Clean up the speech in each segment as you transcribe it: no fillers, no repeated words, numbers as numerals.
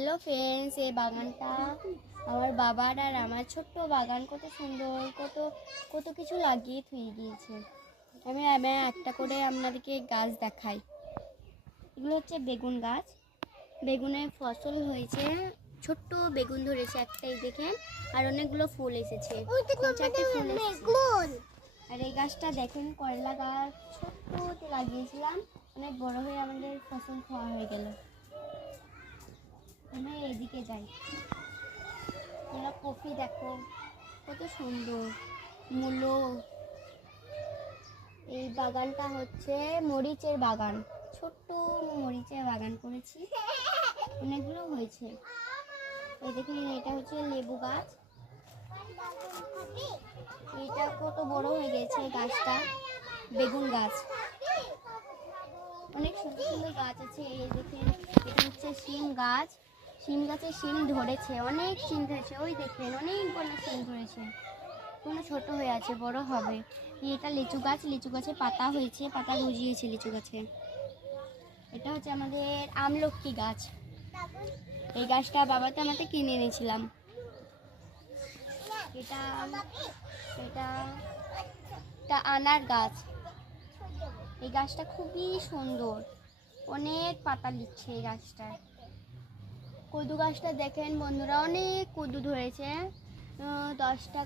Hello friends, এই বাগানটা আমার বাবার আর আমার ছোট্ট বাগান। কত সুন্দর, কত কত কিছু লাগিয়ে থুয়ে গিয়েছে। আমি একটা করে আপনাদেরকে গাছ দেখাই। এগুলো হচ্ছে বেগুন গাছ। বেগুনের ফসল হয়েছে, ছোট্ট বেগুন ধরেছে একটাই, দেখেন। আর অনেকগুলো ফুল এসেছে, আর এই গাছটা দেখেন করলা গাছ, ছোট্ট লাগিয়েছিলাম, অনেক বড় হয়ে আমাদের ফসল খাওয়া হয়ে গেল। আমরা এইদিকে যাই, তোমরা কফি দেখো কত সুন্দর, মূলো। এই বাগানটা হচ্ছে মরিচের বাগান, ছোট্ট মরিচের বাগান করেছি, অনেকগুলো হয়েছে। এই দেখুন, এটা হচ্ছে লেবু গাছ, এটা কত বড় হয়ে গেছে গাছটা। বেগুন গাছ, অনেক সুন্দর সুন্দর গাছ আছে। এই দেখেন, এটা হচ্ছে শিম গাছ, শিম গাছে শিম ধরেছে, অনেক শিম ধরেছে, ওই দেখেন অনেকগুলো শিম ধরেছে, কোনো ছোট হয়ে আছে, বড় হবে। এটা লিচু গাছ, লিচু গাছে পাতা হয়েছে, পাতা গজিয়েছে লিচু গাছে। এটা হচ্ছে আমাদের আমলকি গাছ, এই গাছটা বাবা তো আমাকে কিনে এনেছিলাম। এটা এটা এটা আনার গাছ, এই গাছটা খুবই সুন্দর, অনেক পাতা লিখছে এই গাছটার। কদু গাছটা দেখেন বন্ধুরা, অনেক কদু ধরেছে, 10টা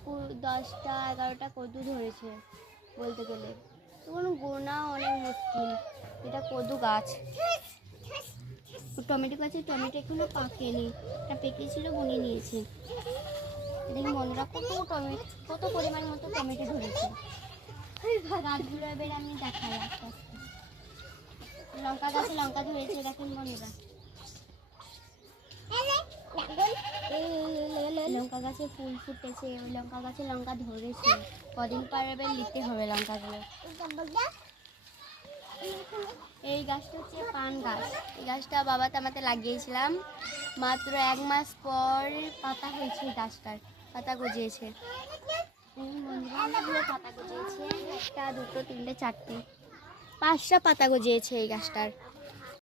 11টা কদু ধরেছে বলতে গেলে, তখন গোনা অনেক মুশকিল। এটা কদু গাছ। টমেটো গাছে টমেটো এখনো পাকেনি, এটা পেকেছিল, বুনে নিয়েছে। দেখুন বন্ধুরা, কত পরিমাণ মতো টমেটো ধরেছে। গাছগুলো এবার আমি দেখাই আস্তে আস্তে। লঙ্কা গাছে লঙ্কা ধরেছে, দেখুন বন্ধুরা, লঙ্কা গাছে ফুল ফুটেছে, ওই লঙ্কা গাছে লঙ্কা ধরেছে, কদিন পর এবার নিতে হবে লঙ্কাগুলো। এই গাছটা হচ্ছে পান গাছ, এই গাছটা বাবা আমাকে লাগিয়েছিলাম, মাত্র 1 মাস পর পাতা হয়েছে, এই গাছটার পাতা গজিয়েছে। পাতা গজিয়েছে, 1টা 2টো 3টে 4টে 5টা পাতা গজিয়েছে এই গাছটার।